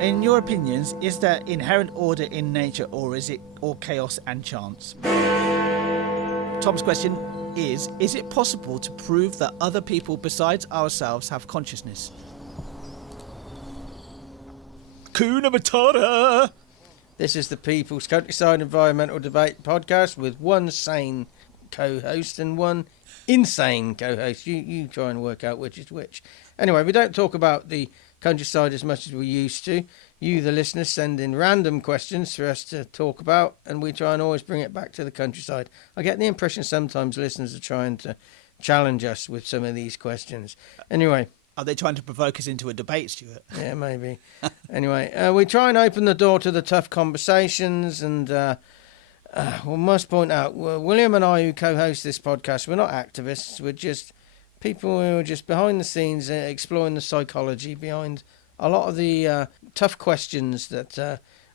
In your opinions, is there inherent order in nature, or is it all chaos and chance? Tom's question is it possible to prove that other people besides ourselves have consciousness? Kuna Matata! This is the People's Countryside Environmental Debate podcast with one sane co-host and one insane co-host. You try and work out which is which. Anyway, we don't talk about the countryside as much as we used to. You, the listeners, send in random questions for us to talk about, and we try and always bring it back to the countryside. I get the impression sometimes listeners are trying to challenge us with some of these questions. Anyway. Are they trying to provoke us into a debate, Stuart? Yeah, maybe. Anyway, we try and open the door to the tough conversations, and we must point out, William and I, who co-host this podcast, we're not activists. We're just people who are just behind the scenes exploring the psychology behind a lot of the tough questions that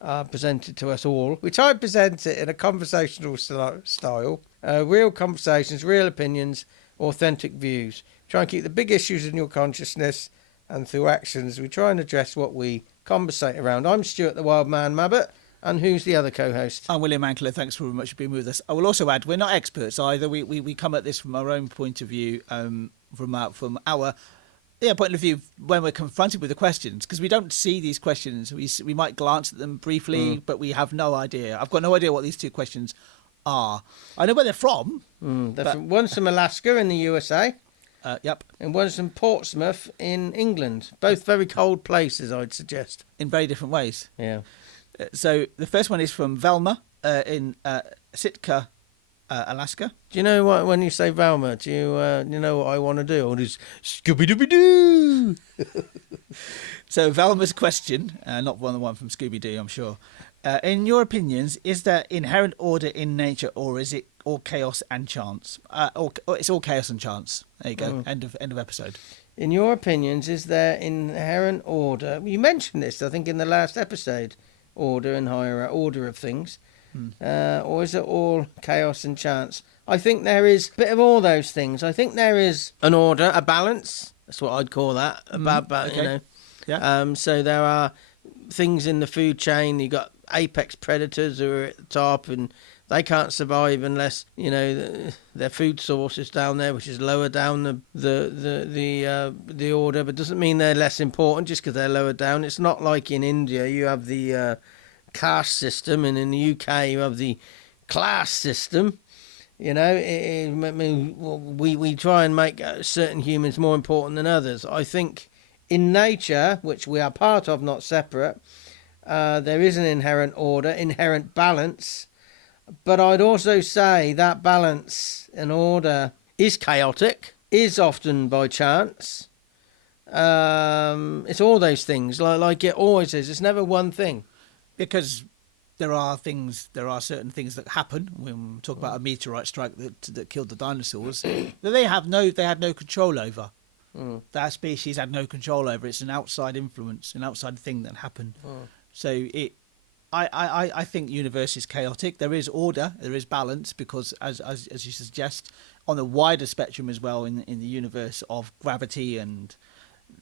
are presented to us all. We try and present it in a conversational style, real conversations, real opinions, authentic views. Try and keep the big issues in your consciousness, and through actions we try and address what we conversate around. I'm Stuart the Wildman Mabbutt, and who's the other co-host? I'm William Mankelow. Thanks very much for being with us. I will also add, we're not experts either. We come at this from our own point of view, from our point of view when we're confronted with the questions, because we don't see these questions. We might glance at them briefly, but we have no idea. I've got no idea what these two questions are. I know where they're from. One's from Alaska in the USA. Yep. And one's from Portsmouth in England. Both very cold places, I'd suggest. In very different ways. Yeah. So the first one is from Velma in Sitka, Alaska. Do you know what, when you say Velma, do you know what I want to do? Or just Scooby-Dooby-Doo! So Velma's question, not the one from Scooby-Doo, I'm sure. In your opinions, is there inherent order in nature, or is it all chaos and chance? It's all chaos and chance. There you go. End of episode. In your opinions, is there inherent order? You mentioned this, I think, in the last episode. Order and higher order of things. Or is it all chaos and chance? I think there is a bit of all those things. I think there is an order, a balance. That's what I'd call that. Okay. You know. Yeah. So there are things in the food chain. You've got apex predators who are at the top, and they can't survive unless, you know, their food source is down there, which is lower down the order. But doesn't mean they're less important just because they're lower down. It's not like in India you have the caste system, and in the UK you have the class system. You know, we try and make certain humans more important than others. I think in nature, which we are part of, not separate, there is an inherent order, inherent balance. But I'd also say that balance and order is chaotic, is often by chance. It's all those things, like it always is. It's never one thing. Because there are certain things that happen when we talk about a meteorite strike that killed the dinosaurs that they had no control over. That species had no control over. It's an outside influence, an outside thing that happened. So I think the universe is chaotic. There is order, there is balance, because as you suggest, on a wider spectrum as well in the universe of gravity and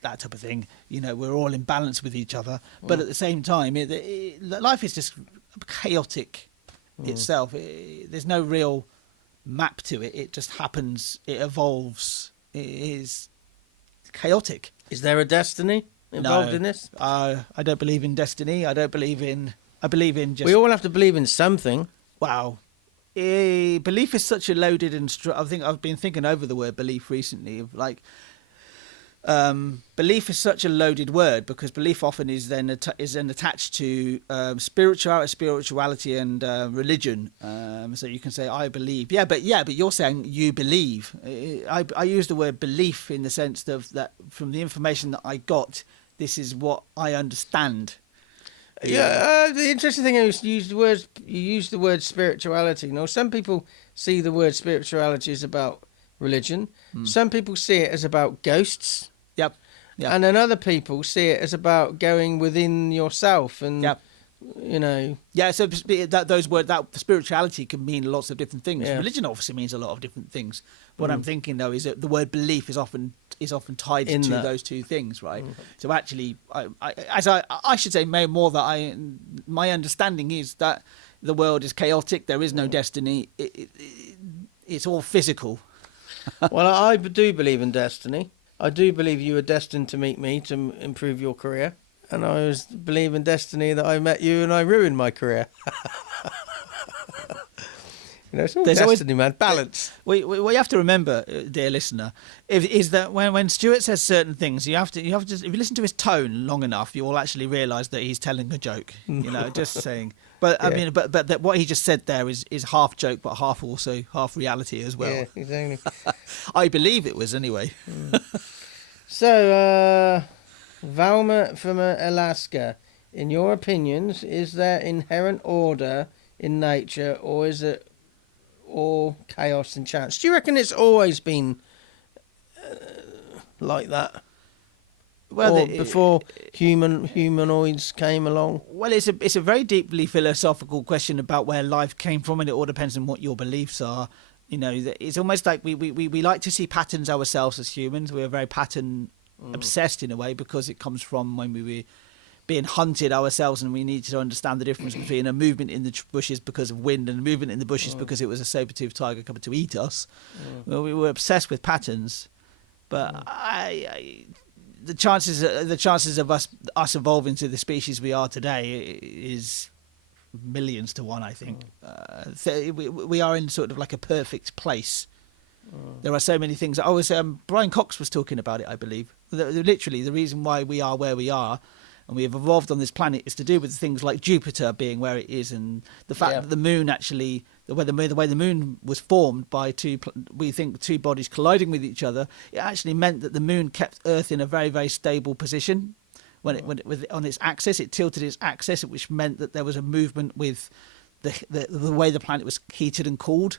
that type of thing, you know, we're all in balance with each other. But at the same time, life is just chaotic itself. There's no real map to it. It just happens. It evolves. It is chaotic. Is there a destiny involved in this? I don't believe in destiny. I believe in just... We all have to believe in something. Wow. Belief is such a loaded and... I think I've been thinking over the word belief recently. Belief is such a loaded word, because belief often is then attached to spirituality and religion. So you can say I believe, but you're saying you believe. I use the word belief in the sense of that from the information that I got, this is what I understand. The interesting thing is you use the word spirituality. Now, some people see the word spirituality as about religion. Some people see it as about ghosts. Yep. And then other people see it as about going within yourself and you know. Yeah, so that spirituality can mean lots of different things. Yeah. Religion obviously means a lot of different things. What I'm thinking though is that the word belief is often tied In to that. those two things, right? So actually, I should say more that my understanding is that the world is chaotic. There is no destiny. It's all physical. Well, I do believe in destiny. I do believe you were destined to meet me to improve your career. And I believe in destiny that I met you and I ruined my career. You know, it's all There's destiny, always- man. Balance. What you have to remember, dear listener, is that when Stuart says certain things, you have to if you listen to his tone long enough, you will actually realise that he's telling a joke. You know, just saying. But I mean, but that what he just said there is half joke, but half reality as well. Yeah, exactly. I believe it was anyway. So, Velma from Alaska, in your opinions, is there inherent order in nature, or is it all chaos and chance? Do you reckon it's always been like that? Well, Or before humanoids came along? Well, it's a very deeply philosophical question about where life came from, and it all depends on what your beliefs are. You know, it's almost like we like to see patterns ourselves as humans. We're very pattern obsessed in a way because it comes from when we were being hunted ourselves, and we need to understand the difference between a movement in the bushes because of wind and a movement in the bushes because it was a saber-toothed tiger coming to eat us. Well, we were obsessed with patterns, but the chances of us evolving to the species we are today is millions to one, I think. So we are in sort of like a perfect place. There are so many things. Brian Cox was talking about it, I believe. Literally, the reason why we are where we are and we have evolved on this planet is to do with things like Jupiter being where it is, and the fact that the moon actually, the way the moon was formed by two bodies colliding with each other, it actually meant that the moon kept Earth in a very, very stable position. When it was on its axis, it tilted its axis, which meant that there was a movement with the way the planet was heated and cooled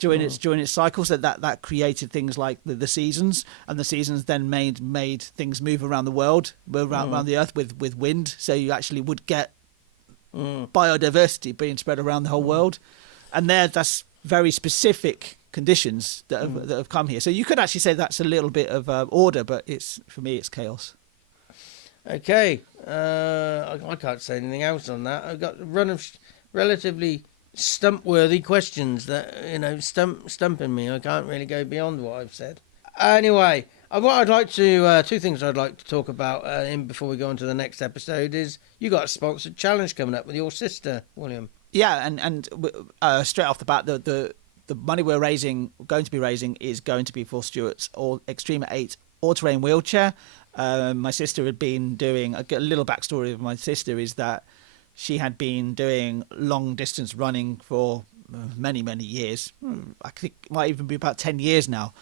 during its cycles. That created things like the seasons, and the seasons then made things move around the world, around the Earth with wind. So you actually would get biodiversity being spread around the whole world, and that's very specific conditions that have come here. So you could actually say that's a little bit of order, but for me it's chaos. Okay, I can't say anything else on that. I've got a run of relatively stump-worthy questions that, you know, stumping me. I can't really go beyond what I've said. Anyway, what I'd like to, two things I'd like to talk about before we go on to the next episode is you got a sponsored challenge coming up with your sister, William. Yeah, and straight off the bat, the money we're going to be raising is going to be for Stuart's Extreme 8 all-terrain wheelchair. My sister had been doing a little backstory of my sister is that she had been doing long distance running for many years. I think it might even be about 10 years now.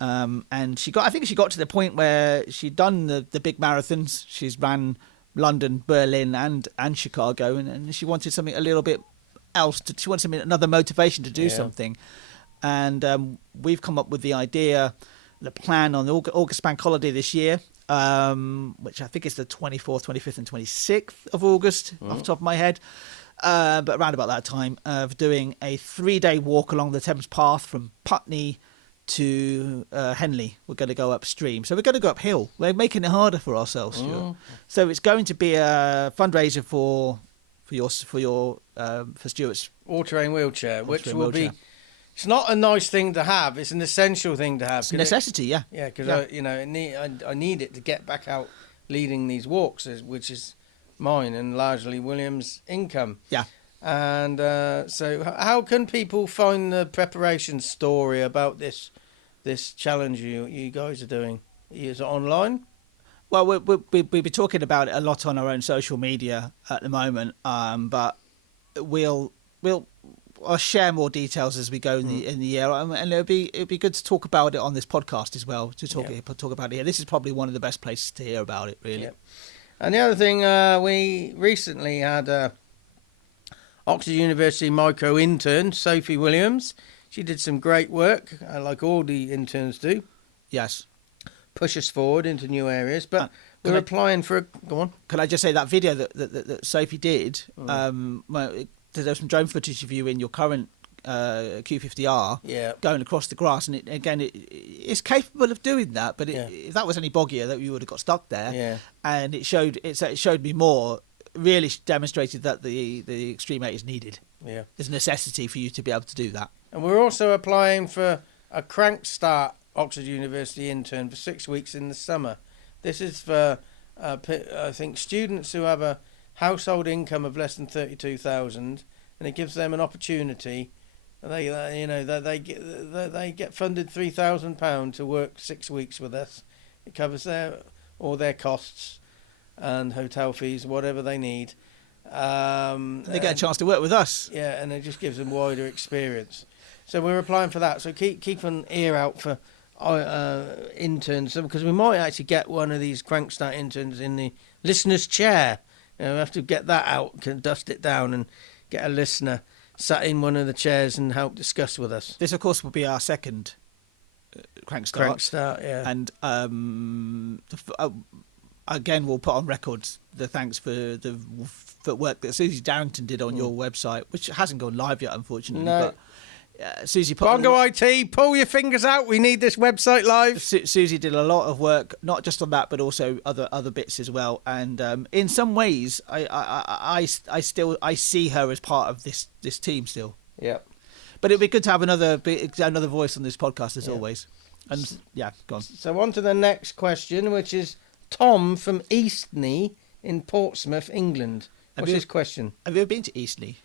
And I think she got to the point where she'd done the big marathons. She's ran London, Berlin and Chicago, and she wanted something a little bit else. She wanted another motivation to do something. And we've come up with the plan on the August bank holiday this year, which I think is the 24th, 25th and 26th of August off the top of my head, but around about that time, of doing a 3-day walk along the Thames Path from Putney to Henley. We're going to go upstream, so we're going to go uphill. We're making it harder for ourselves. So it's going to be a fundraiser for Stuart's all-terrain wheelchair, which will be. It's not a nice thing to have. It's an essential thing to have. It's a necessity, yeah. Yeah, because I need it to get back out leading these walks, which is mine and largely William's income. Yeah. And so, how can people find the preparation story about this challenge you guys are doing? Is it online? Well, we'll be talking about it a lot on our own social media at the moment, but I'll share more details as we go in the year, and it'll be good to talk about it on this podcast as well. To talk about it here. This is probably one of the best places to hear about it, really. Yep. And the other thing, we recently had Oxford University micro intern Sophie Williams. She did some great work, like all the interns do. Yes. Push us forward into new areas. But We're applying for a... Go on. Can I just say that video that Sophie did, there's some drone footage of you in your current Q50R going across the grass, and it's capable of doing that, but if that was any boggier, that you would have got stuck there. And it showed me more, really demonstrated that the Extreme 8 is needed. There's a necessity for you to be able to do that. And we're also applying for a crank start Oxford University intern for 6 weeks in the summer. This is for I think students who have a household income of less than 32,000, and it gives them an opportunity. They get funded £3,000 to work 6 weeks with us. It covers all their costs and hotel fees, whatever they need. They get a chance to work with us. Yeah, and it just gives them wider experience. So we're applying for that. So keep an ear out for interns, because we might actually get one of these crankstart interns in the listener's chair. We have to get that out, can dust it down, and get a listener sat in one of the chairs and help discuss with us. This, of course, will be our second crankstart. And again, we'll put on record the thanks for the work that Susie Darrington did on your website, which hasn't gone live yet, unfortunately. No. But Susie Bongo IT, pull your fingers out. We need this website live. Susie did a lot of work, not just on that, but also other bits as well. And in some ways, I see her as part of this team still. Yeah. But it'd be good to have another voice on this podcast as always. And go on. So on to the next question, which is Tom from Eastney in Portsmouth, England. What's his question? Have you ever been to Eastney?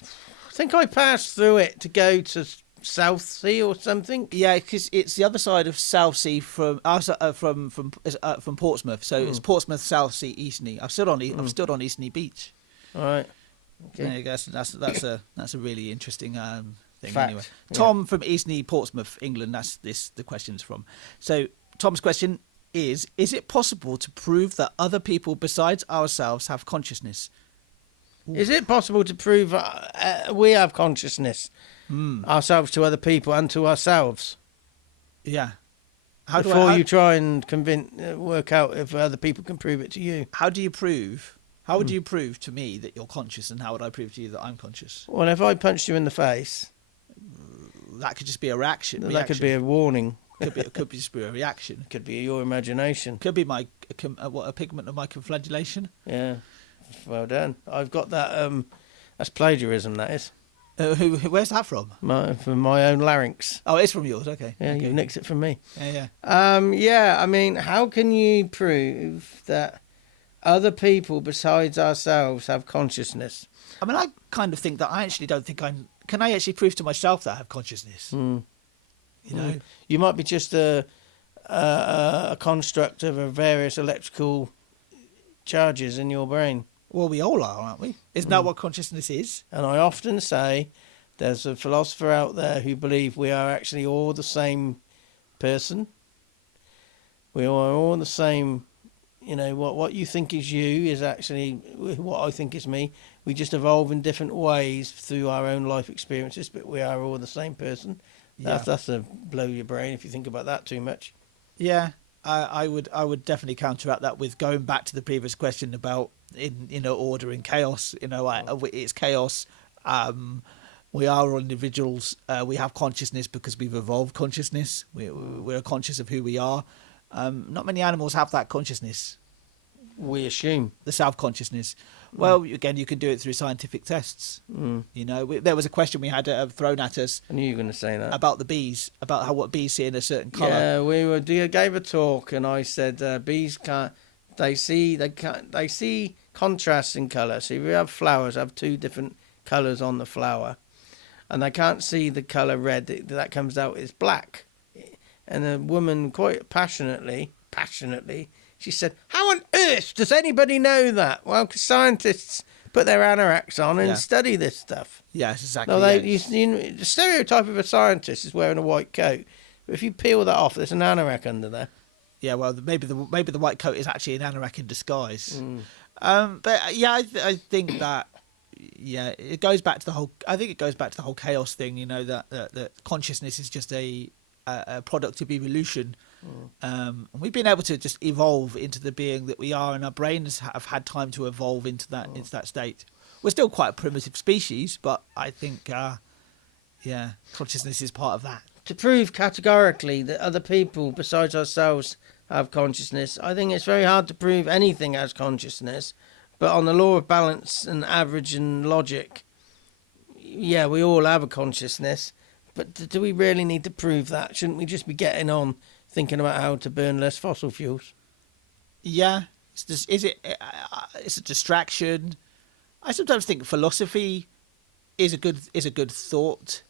I think I passed through it to go to Southsea or something. Yeah, because it's the other side of Southsea from Portsmouth. So it's Portsmouth, Southsea, Eastney. I've stood on Eastney Beach. All right. Okay. Yeah, I guess that's a really interesting thing. Fact. Anyway, Tom from Eastney, Portsmouth, England. That's the question's from. So Tom's question is it possible to prove that other people besides ourselves have consciousness? Ooh. Is it possible to prove we have consciousness ourselves to other people and to ourselves? Yeah. Before you try and work out if other people can prove it to you. How do you prove? How would you prove to me that you're conscious, and how would I prove to you that I'm conscious? Well, if I punched you in the face, that could just be a reaction. That could be a warning. Could just be a reaction. Could be your imagination. Could be a pigment of my conflagellation. Yeah. Well done. I've got that. That's plagiarism, that is. Where's that from? From my own larynx. Oh, it's from yours. Okay. Yeah, okay. You nicked it from me. Yeah. I mean, how can you prove that other people besides ourselves have consciousness? I mean, I kind of think that I actually don't think I'm... Can I actually prove to myself that I have consciousness? You know? You might be just a construct of various electrical charges in your brain. Well, we all are, aren't we? Isn't that what consciousness is? And I often say there's a philosopher out there who believe we are actually all the same person. We are all the same. You know, what you think is you is actually what I think is me. We just evolve in different ways through our own life experiences, but we are all the same person. Yeah. That's a blow your brain if you think about that too much. Yeah. I would definitely counteract that with going back to the previous question about order and chaos. It's chaos. We are all individuals. We have consciousness because we've evolved consciousness. We're conscious of who we are. Not many animals have that consciousness. We assume the self-consciousness. Well, again, you can do it through scientific tests. There was a question we had thrown at us. I knew you were going to say that about the bees, about what bees see in a certain colour. Yeah, gave a talk, and I said bees can't. They see contrasts in colour. So if you have flowers, have two different colours on the flower, and they can't see the colour red that comes out is black. And the woman quite passionately, she said, "How on earth does anybody know that?" Well, because scientists put their anoraks on and study this stuff. Yes, exactly. No, the stereotype of a scientist is wearing a white coat. But if you peel that off, there's an anorak under there. Yeah, well, maybe the white coat is actually an anorak in disguise. But yeah, I think that it goes back to the whole. I think it goes back to the whole chaos thing. That consciousness is just a product of evolution. And we've been able to just evolve into the being that we are, and our brains have had time to evolve into that state. We're still quite a primitive species, but I think, consciousness is part of that. To prove categorically that other people besides ourselves have consciousness, I think it's very hard to prove anything has consciousness. But on the law of balance and average and logic, yeah, we all have a consciousness. But do we really need to prove that? Shouldn't we just be getting on thinking about how to burn less fossil fuels? Yeah, it's a distraction. I sometimes think philosophy is a good thought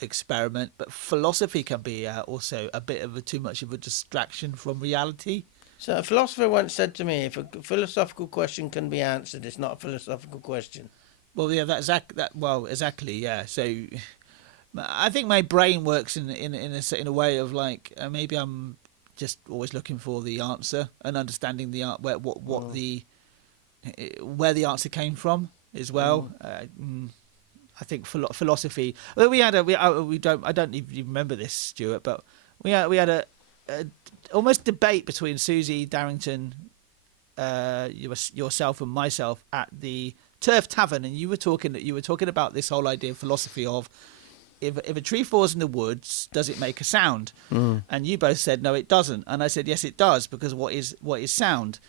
experiment, but philosophy can be also a bit of too much of a distraction from reality. So a philosopher once said to me, if a philosophical question can be answered, it's not a philosophical question. Well, yeah, exactly, yeah. So I think my brain works in a way of like maybe I'm just always looking for the answer and understanding where the answer came from as well. I think philosophy. Well, I don't even remember this, Stuart, but we had a almost debate between Susie Darrington, yourself, and myself at the Turf Tavern, and you were talking about this whole idea of philosophy of if a tree falls in the woods, does it make a sound? And you both said no, it doesn't, and I said yes, it does, because what is sound?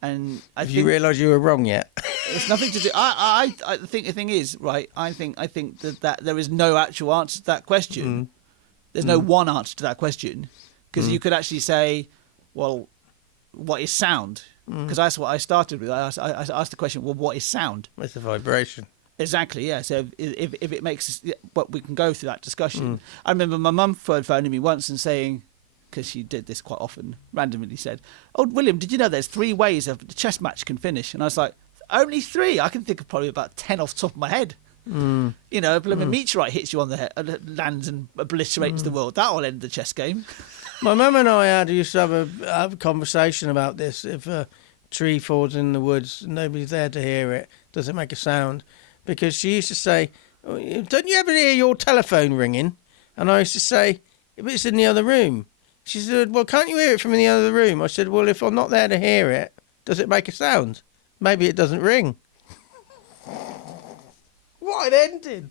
And Have you realised you were wrong yet? It's nothing to do. I think the thing is, right. I think that there is no actual answer to that question. There's no one answer to that question, because you could actually say, well, what is sound? Because that's what I started with. I asked the question, well, what is sound? It's a vibration. Exactly, yeah. So if it makes, but we can go through that discussion. I remember my mum phoning me once and saying, because she did this quite often, randomly said, "Oh, William, did you know there's 3 ways a chess match can finish?" And I was like, "Only 3? I can think of probably about 10 off the top of my head." You know, a meteorite hits you on the head, lands and obliterates the world. That'll end the chess game. My mum and I used to have a conversation about this. If a tree falls in the woods and nobody's there to hear it, does it make a sound? Because she used to say, "Oh, don't you ever hear your telephone ringing?" And I used to say, "But it's in the other room." She said, "Well, can't you hear it from in the other room?" I said, "Well, if I'm not there to hear it, does it make a sound? Maybe it doesn't ring." What an ending!